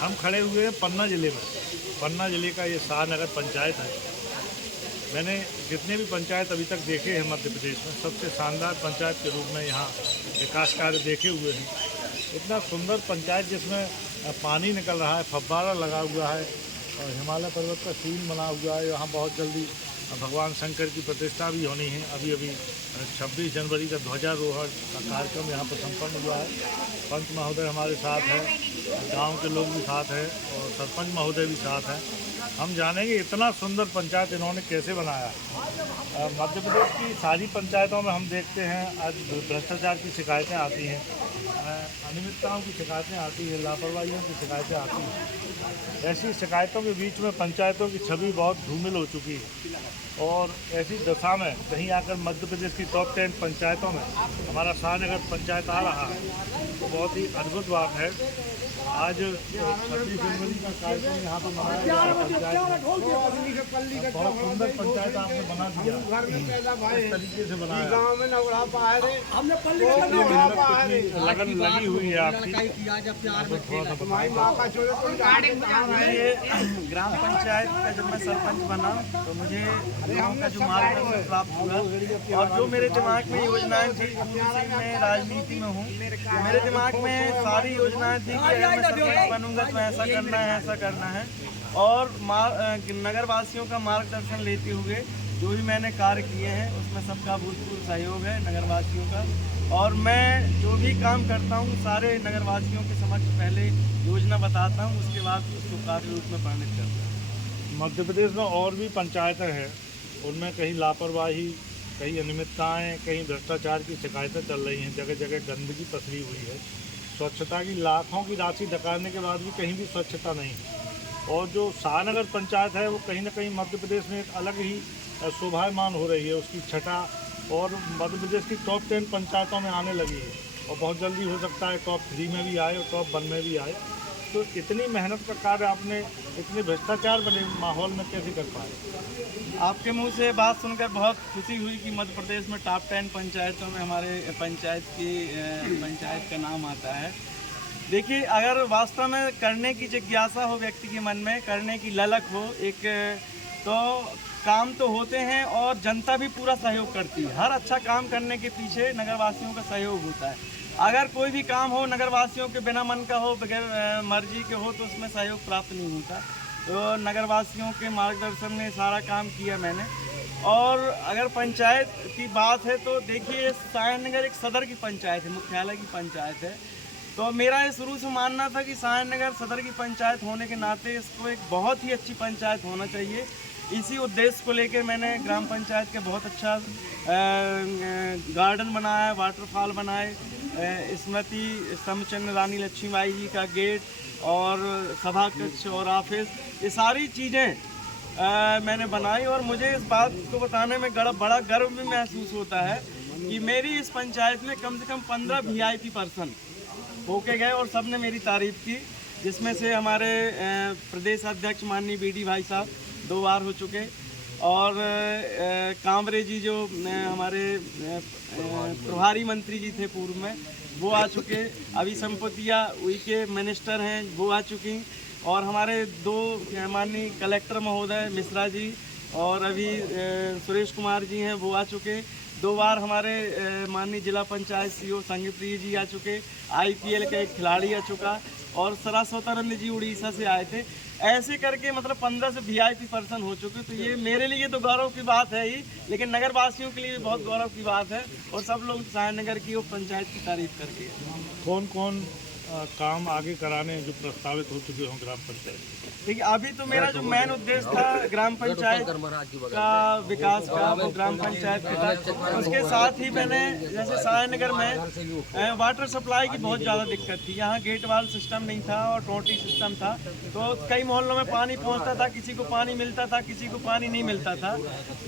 हम खड़े हुए हैं पन्ना ज़िले में। पन्ना ज़िले का ये शाहनगर पंचायत है। मैंने जितने भी पंचायत अभी तक देखे हैं मध्य प्रदेश में, सबसे शानदार पंचायत के रूप में यहाँ विकास कार्य देखे हुए हैं। इतना सुंदर पंचायत जिसमें पानी निकल रहा है, फव्वारा लगा हुआ है और हिमालय पर्वत का सीन बना हुआ है। यहाँ बहुत जल्दी भगवान शंकर की प्रतिष्ठा भी होनी है। अभी 26 जनवरी का ध्वजारोहण का कार्यक्रम यहाँ पर संपन्न हुआ है। पंच महोदय हमारे साथ हैं, गांव के लोग भी साथ हैं और सरपंच महोदय भी साथ हैं। हम जानेंगे इतना सुंदर पंचायत इन्होंने कैसे बनाया। मध्य प्रदेश की सारी पंचायतों में हम देखते हैं आज भ्रष्टाचार की शिकायतें आती हैं, अनियमितताओं की शिकायतें आती हैं, लापरवाहियों की शिकायतें आती हैं। ऐसी शिकायतों के बीच में पंचायतों की छवि बहुत धूमिल हो चुकी है और ऐसी दशा में कहीं आकर मध्य प्रदेश की टॉप 10 पंचायतों में हमारा शाहनगर पंचायत आ रहा है, तो बहुत ही अद्भुत बात है। आज 26 जनवरी का कार्यक्रम यहाँ पर मनाया जा रहा है। बहुत सुंदर पंचायत आपने बना दिया, इस तरीके से बनाया, लगन लगी हुई है आपकी। ये ग्राम पंचायत का जब मैं सरपंच बना तो मुझे लोगों का जो मार्गदर्शन प्राप्त हुआ और जो मेरे दिमाग में योजनाएं थी, मैं राजनीति में हूँ, मेरे दिमाग में सारी योजनाएं थी कि अगर मैं सरपंच बनूंगा तो ऐसा करना है, ऐसा करना है। और नगर वासियों का मार्गदर्शन लेते हुए जो भी मैंने कार्य किए हैं उसमें सबका भूतपूर्व सहयोग है नगरवासियों का। और मैं जो भी काम करता हूँ सारे नगरवासियों के समक्ष पहले योजना बताता हूँ, उसके बाद उसको कार्य रूप में परिणत करता हूँ। मध्य प्रदेश में और भी पंचायतें हैं, उनमें कहीं लापरवाही, कहीं अनियमितताएँ, कहीं भ्रष्टाचार की शिकायतें चल रही हैं। जगह जगह गंदगी पसरी हुई है। स्वच्छता की लाखों की राशि डकारने के बाद भी कहीं भी स्वच्छता नहीं है। और जो शाहनगर पंचायत है वो कहीं ना कहीं मध्य प्रदेश में एक अलग ही शोभायमान हो रही है। उसकी छटा और मध्य प्रदेश की टॉप 10 पंचायतों में आने लगी है और बहुत जल्दी हो सकता है टॉप 3 में भी आए और टॉप 1 में भी आए। तो इतनी मेहनत का कार्य आपने इतने भ्रष्टाचार बने माहौल में कैसे कर पाए? आपके मुंह से बात सुनकर बहुत खुशी हुई कि मध्य प्रदेश में टॉप 10 पंचायतों में हमारे पंचायत का नाम आता है। देखिए, अगर वास्तव में करने की जिज्ञासा हो व्यक्ति के मन में, करने की ललक हो एक, तो काम तो होते हैं और जनता भी पूरा सहयोग करती है। हर अच्छा काम करने के पीछे नगरवासियों का सहयोग होता है। अगर कोई भी काम हो नगरवासियों के बिना मन का हो, बगैर मर्जी के हो, तो उसमें सहयोग प्राप्त नहीं होता। तो नगरवासियों के मार्गदर्शन में सारा काम किया मैंने। और अगर पंचायत की बात है तो देखिए, शाहनगर एक सदर की पंचायत है, मुख्यालय की पंचायत है। तो मेरा ये शुरू से मानना था कि शाहनगर सदर की पंचायत होने के नाते इसको एक बहुत ही अच्छी पंचायत होना चाहिए। इसी उद्देश्य को लेकर मैंने ग्राम पंचायत के बहुत अच्छा गार्डन बनाया, वाटरफॉल बनाए, स्मृति स्तंभ रानी लक्ष्मीबाई जी का गेट और सभा कक्ष और ऑफिस, ये सारी चीज़ें मैंने बनाई। और मुझे इस बात को बताने में बड़ा गर्व भी महसूस होता है कि मेरी इस पंचायत में कम से कम 15 VIP पर्सन होके गए और सब ने मेरी तारीफ़ की, जिसमें से हमारे प्रदेश अध्यक्ष माननीय BD भाई साहब 2 बार हो चुके और कांवरे जी जो हमारे प्रभारी मंत्री जी थे पूर्व में, वो आ चुके। अभी संपतिया वही के मिनिस्टर हैं, वो आ चुकी। और हमारे 2 माननीय कलेक्टर महोदय मिश्रा जी और अभी सुरेश कुमार जी हैं, वो आ चुके। 2 बार हमारे माननीय जिला पंचायत CO संगप्रिय जी आ चुके। IPL का एक खिलाड़ी आ चुका और सरास्वतानंद जी उड़ीसा से आए थे। ऐसे करके मतलब 15 से VIP पर्सन हो चुके। तो ये मेरे लिए तो गौरव की बात है ही, लेकिन नगर वासियों के लिए भी बहुत गौरव की बात है। और सब लोग शाहनगर की वो पंचायत की तारीफ करके। कौन कौन काम आगे कराने जो प्रस्तावित हो चुके हों ग्राम पंचायत? देखिए, अभी तो मेरा जो मेन उद्देश्य था ग्राम पंचायत का विकास का, वो ग्राम पंचायत का था। उसके साथ ही मैंने जैसे शाहनगर में वाटर सप्लाई की बहुत ज़्यादा दिक्कत थी। यहाँ गेट वाल सिस्टम नहीं था और टोटी सिस्टम था, तो कई मोहल्लों में पानी पहुँचता था, किसी को पानी मिलता था, किसी को पानी नहीं मिलता था।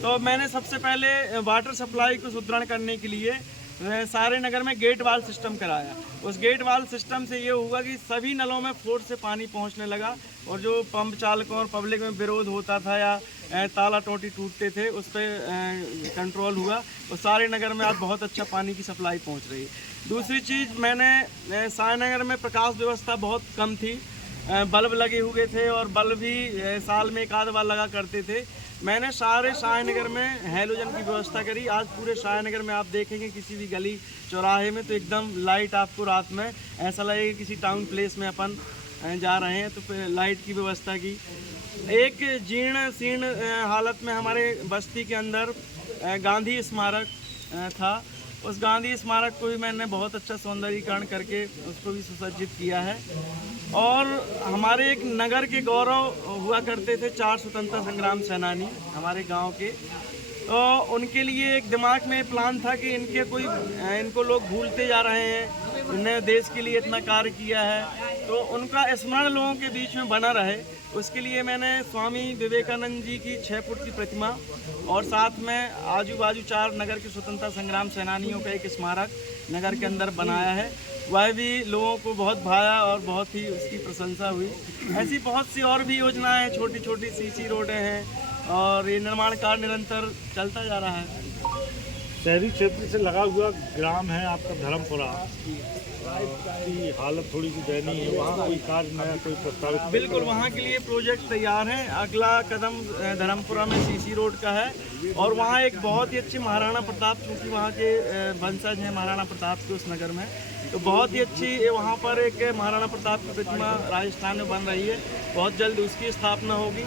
तो मैंने सबसे पहले वाटर सप्लाई को सुदृढ़ करने के लिए सारे नगर में गेट वाल सिस्टम कराया। उस गेट वाल सिस्टम से ये हुआ कि सभी नलों में फोर्स से पानी पहुंचने लगा और जो पंप चालकों और पब्लिक में विरोध होता था या ताला टोटी टूटते थे, उस पर कंट्रोल हुआ और सारे नगर में आज बहुत अच्छा पानी की सप्लाई पहुंच रही है। दूसरी चीज़, मैंने शाहनगर में प्रकाश व्यवस्था बहुत कम थी। बल्ब लगे हुए थे और बल्ब भी साल में एक आध बार लगा करते थे। मैंने सारे शाहनगर में हैलोजन की व्यवस्था करी। आज पूरे शाहनगर में आप देखेंगे किसी भी गली चौराहे में तो एकदम लाइट आपको रात में ऐसा लगेगा किसी टाउन प्लेस में अपन जा रहे हैं, तो फिर लाइट की व्यवस्था की। एक जीर्ण शीर्ण हालत में हमारे बस्ती के अंदर गांधी स्मारक था। उस गांधी स्मारक को भी मैंने बहुत अच्छा सौंदर्यीकरण करके उसको भी सुसज्जित किया है। और हमारे एक नगर के गौरव हुआ करते थे 4 स्वतंत्रता संग्राम सेनानी हमारे गांव के, तो उनके लिए एक दिमाग में प्लान था कि इनको लोग भूलते जा रहे हैं, उन्होंने देश के लिए इतना कार्य किया है, तो उनका स्मरण लोगों के बीच में बना रहे। उसके लिए मैंने स्वामी विवेकानंद जी की 6 फुट की प्रतिमा और साथ में आजू बाजू 4 नगर के स्वतंत्रता संग्राम सेनानियों का एक स्मारक नगर के अंदर बनाया है। वह भी लोगों को बहुत भाया और बहुत ही उसकी प्रशंसा हुई। ऐसी बहुत सी और भी योजनाएं, छोटी छोटी सीसी रोडें हैं और ये निर्माण कार्य निरंतर चलता जा रहा है। शहरी क्षेत्र से लगा हुआ ग्राम है आपका धर्मपुरा, की हालत थोड़ी सी दयनीय है, वहाँ कोई कार्य नया कोई प्रस्तावित? बिल्कुल, वहाँ के लिए प्रोजेक्ट तैयार है। अगला कदम धर्मपुरा में सीसी रोड का है और वहाँ एक बहुत ही अच्छी महाराणा प्रताप, क्योंकि वहाँ के वंशज हैं महाराणा प्रताप के उस नगर में, तो बहुत ही अच्छी वहाँ पर एक महाराणा प्रताप की प्रतिमा राजस्थान में बन रही है। बहुत जल्द उसकी स्थापना होगी।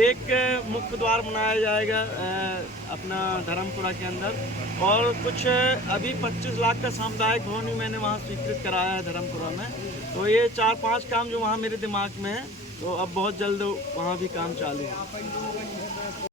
एक मुख्य द्वार बनाया जाएगा अपना धर्मपुरा के अंदर, और कुछ अभी 25 लाख का सामुदायिक भवन भी मैंने वहाँ स्वीकृत कराया है धर्मपुरा में। तो ये 4-5 काम जो वहाँ मेरे दिमाग में है, तो अब बहुत जल्द वहाँ भी काम चालू है।